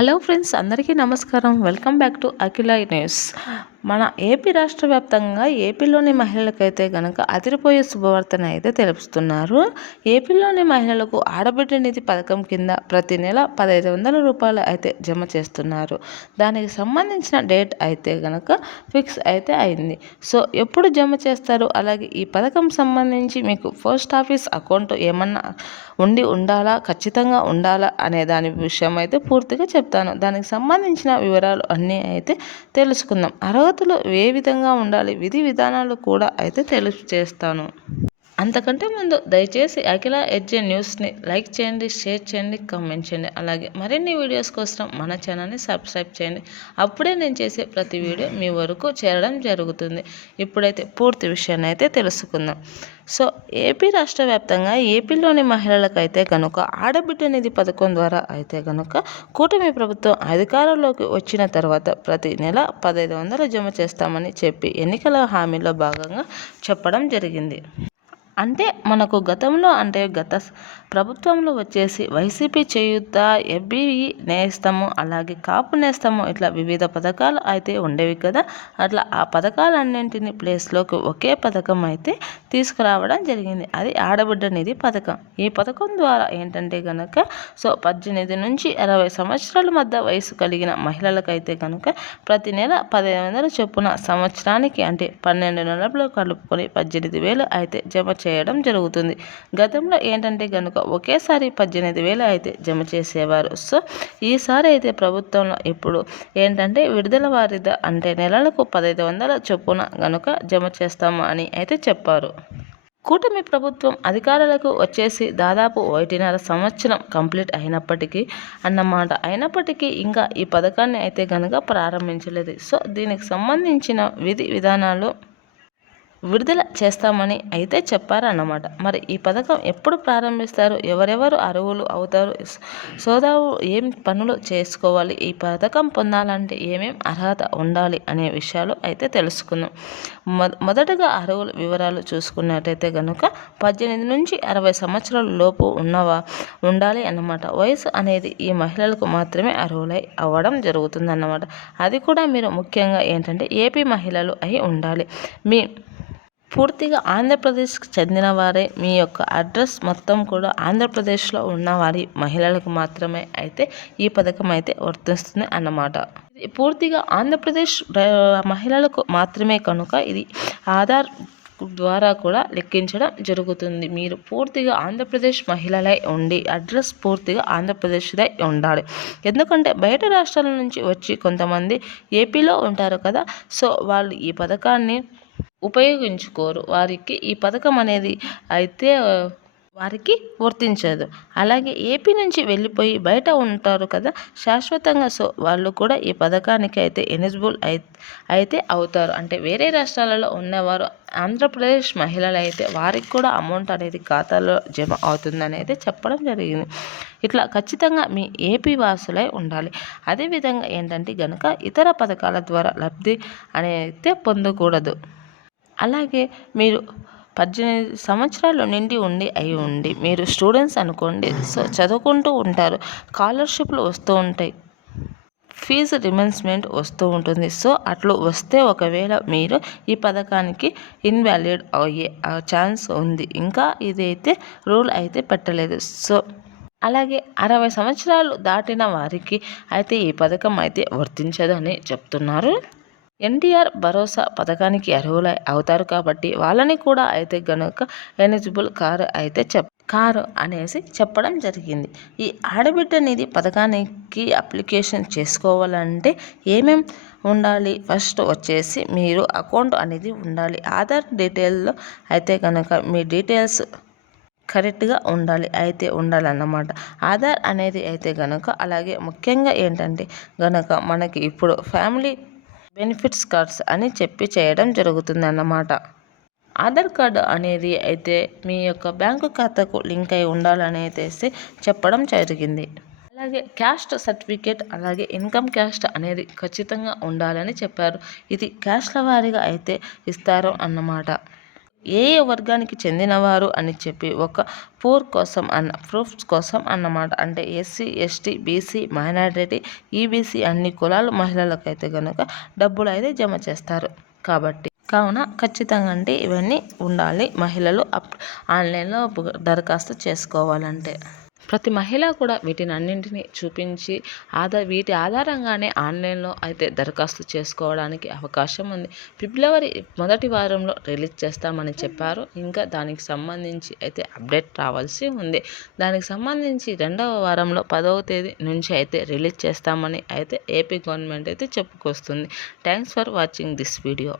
Hello friends, అందరికీ నమస్కారం. Welcome back to Akhila news. మన ఏపీ రాష్ట్ర వ్యాప్తంగా ఏపీలోని మహిళలకైతే గనక అదిరిపోయే శుభవార్తను అయితే తెలుపుతున్నారు. ఏపీలోని మహిళలకు ఆడబిడ్డ నిధి పథకం కింద ప్రతి నెల 1,500 రూపాయలు అయితే జమ చేస్తున్నారు. దానికి సంబంధించిన డేట్ అయితే గనక ఫిక్స్ అయితే అయింది. సో ఎప్పుడు జమ చేస్తారు, అలాగే ఈ పథకం సంబంధించి మీకు పోస్ట్ ఆఫీస్ అకౌంట్ ఏమన్నా ఉండాలా, ఖచ్చితంగా ఉండాలా అనే దాని విషయం అయితే పూర్తిగా చెప్తాను. దానికి సంబంధించిన వివరాలు అన్నీ అయితే తెలుసుకుందాం. అర్హతలు ఏ విధంగా ఉండాలి, విధి విధానాలు కూడా అయితే తెలియజేస్తాను. అంతకంటే ముందు దయచేసి అఖిల ఎడ్జే న్యూస్ని లైక్ చేయండి, షేర్ చేయండి, కామెంట్ చేయండి. అలాగే మరిన్ని వీడియోస్ కోసం మన ఛానల్ని సబ్స్క్రైబ్ చేయండి. అప్పుడే నేను చేసే ప్రతి వీడియో మీ వరకు చేరడం జరుగుతుంది. ఇప్పుడైతే పూర్తి విషయాన్ని అయితే తెలుసుకుందాం. సో ఏపీ రాష్ట్ర వ్యాప్తంగా ఏపీలోని మహిళలకైతే కనుక ఆడబిడ్డ నిధి పథకం ద్వారా అయితే కనుక కూటమి ప్రభుత్వం అధికారంలోకి వచ్చిన తర్వాత ప్రతి నెల 1,500 జమ చేస్తామని చెప్పి ఎన్నికల హామీలో భాగంగా చెప్పడం జరిగింది. అంటే మనకు గతంలో గత ప్రభుత్వంలో వచ్చేసి వైసీపీ చేయూత, ఎఫ్బిఈ నేస్తము, అలాగే కాపు నేస్తము, ఇట్లా వివిధ పథకాలు అయితే ఉండేవి కదా. అట్లా ఆ పథకాలన్నింటినీ ప్లేస్లోకి ఒకే పథకం అయితే తీసుకురావడం జరిగింది. అది ఆడబిడ్డ నిధి పథకం. ఈ పథకం ద్వారా ఏంటంటే కనుక 18 నుంచి 60 సంవత్సరాల మధ్య వయసు కలిగిన మహిళలకైతే కనుక ప్రతి నెల 1,500 చొప్పున సంవత్సరానికి అంటే 12 నెలల్లో కలుపుకొని 18,000 అయితే జమ చేయడం జరుగుతుంది. గతంలో ఏంటంటే కనుక ఒకేసారి 18,000 అయితే జమ చేసేవారు. సో ఈసారి అయితే ప్రభుత్వంలో ఇప్పుడు ఏంటంటే విడుదల వారీగా అంటే నెలలకు 1,500 చొప్పున గనుక జమ చేస్తాము అని అయితే చెప్పారు. కూటమి ప్రభుత్వం అధికారులకు వచ్చేసి దాదాపు 1.5 సంవత్సరం కంప్లీట్ అయినప్పటికీ ఇంకా ఈ పథకాన్ని అయితే కనుక ప్రారంభించలేదు. సో దీనికి సంబంధించిన విధి విధానాలు విడుదల చేస్తామని అయితే చెప్పారన్నమాట. మరి ఈ పథకం ఎప్పుడు ప్రారంభిస్తారు, ఎవరెవరు అర్హులు అవుతారు, సోదావు ఏం పనులు చేసుకోవాలి, ఈ పథకం పొందాలంటే ఏమేం అర్హత ఉండాలి అనే విషయాలు అయితే తెలుసుకుందాం. మొదటగా అర్హుల వివరాలు చూసుకున్నట్టయితే కనుక 18 నుంచి 60 సంవత్సరాల లోపు ఉండాలి అన్నమాట. వయసు అనేది ఈ మహిళలకు మాత్రమే అర్హులై అవ్వడం జరుగుతుందన్నమాట. అది కూడా మీరు ముఖ్యంగా ఏంటంటే ఏపీ మహిళలు అయి ఉండాలి. మీ పూర్తిగా ఆంధ్రప్రదేశ్కి చెందిన వారే, మీ యొక్క అడ్రస్ మొత్తం కూడా ఆంధ్రప్రదేశ్లో ఉన్న వారి మహిళలకు మాత్రమే అయితే ఈ పథకం అయితే వర్తిస్తుంది అన్నమాట. ఇది పూర్తిగా ఆంధ్రప్రదేశ్ మహిళలకు మాత్రమే కనుక ఇది ఆధార్ ద్వారా కూడా లెక్కించడం జరుగుతుంది. మీరు పూర్తిగా ఆంధ్రప్రదేశ్ మహిళలై ఉండి అడ్రస్ పూర్తిగా ఆంధ్రప్రదేశ్దే ఉండాలి. ఎందుకంటే బయట రాష్ట్రాల నుంచి వచ్చి కొంతమంది ఏపీలో ఉంటారు కదా. సో వాళ్ళు ఈ పథకాన్ని ఉపయోగించుకోరు. వారికి ఈ పథకం అనేది అయితే వారికి వర్తించదు. అలాగే ఏపీ నుంచి వెళ్ళిపోయి బయట ఉంటారు కదా శాశ్వతంగా. సో వాళ్ళు కూడా ఈ పథకానికి అయితే ఎలిజిబుల్ అయితే అవుతారు. అంటే వేరే రాష్ట్రాలలో ఉన్నవారు ఆంధ్రప్రదేశ్ మహిళలు అయితే వారికి కూడా అమౌంట్ అనేది ఖాతాలో జమ అవుతుందని అయితే చెప్పడం జరిగింది. ఇట్లా ఖచ్చితంగా మీ ఏపీ వాసులై ఉండాలి. అదేవిధంగా ఏంటంటే కనుక ఇతర పథకాల ద్వారా లబ్ధి అనేది పొందకూడదు. అలాగే మీరు 18 సంవత్సరాలు నిండి ఉండి మీరు స్టూడెంట్స్ అనుకోండి. సో చదువుకుంటూ ఉంటారు, స్కాలర్షిప్లు వస్తూ ఉంటాయి, ఫీజు రిమెన్స్మెంట్ వస్తూ ఉంటుంది. సో అట్లా వస్తే ఒకవేళ మీరు ఈ పథకానికి ఇన్వాలిడ్ అయ్యే ఛాన్స్ ఉంది. ఇంకా ఇదైతే రూల్ అయితే పెట్టలేదు. సో అలాగే 60 సంవత్సరాలు దాటిన వారికి అయితే ఈ పథకం అయితే వర్తించదని చెప్తున్నారు. ఎన్టీఆర్ భరోసా పథకానికి అర్హులై అవుతారు కాబట్టి వాళ్ళని కూడా అయితే గనుక ఎలిజిబుల్ కారు అనేసి చెప్పడం జరిగింది. ఈ ఆడబిడ్డ నిధి పథకానికి అప్లికేషన్ చేసుకోవాలంటే ఏమేం ఉండాలి, ఫస్ట్ వచ్చేసి మీరు అకౌంట్ అనేది ఉండాలి. ఆధార్ డీటెయిల్లో అయితే కనుక మీ డీటెయిల్స్ కరెక్ట్గా ఉండాలన్నమాట. ఆధార్ అనేది అయితే కనుక అలాగే ముఖ్యంగా ఏంటంటే కనుక మనకి ఇప్పుడు ఫ్యామిలీ బెనిఫిట్స్ కార్డ్స్ అని చెప్పి చేయడం జరుగుతుందన్నమాట. ఆధార్ కార్డు అనేది అయితే మీ యొక్క బ్యాంకు ఖాతాకు లింక్ అయి ఉండాలని అయితే చెప్పడం జరిగింది. అలాగే క్యాస్ట్ సర్టిఫికేట్, అలాగే ఇన్కమ్ క్యాస్ట్ అనేది ఖచ్చితంగా ఉండాలని చెప్పారు. ఇది క్యాస్ట్ల వారీగా అయితే ఇస్తారు అన్నమాట. ఏ ఏ వర్గానికి చెందినవారు అని చెప్పి ఒక ప్రూఫ్స్ కోసం అన్నమాట. అంటే SC, ST, BC, minority, EBC అన్ని కులాల మహిళలకైతే కనుక డబ్బులు అయితే జమ చేస్తారు. కావున ఖచ్చితంగా అంటే ఇవన్నీ ఉండాలి. మహిళలు ఆన్లైన్లో దరఖాస్తు చేసుకోవాలంటే ప్రతి మహిళ కూడా వీటిని అన్నింటినీ చూపించి వీటి ఆధారంగానే ఆన్లైన్లో అయితే దరఖాస్తు చేసుకోవడానికి అవకాశం ఉంది. ఫిబ్రవరి 1వ వారంలో రిలీజ్ చేస్తామని చెప్పారు. ఇంకా దానికి సంబంధించి అయితే అప్డేట్ రావాల్సి ఉంది. దానికి సంబంధించి 2వ వారంలో 10వ తేదీ నుంచి అయితే రిలీజ్ చేస్తామని అయితే ఏపీ గవర్నమెంట్ అయితే చెప్పుకొస్తుంది. Thanks for watching this video.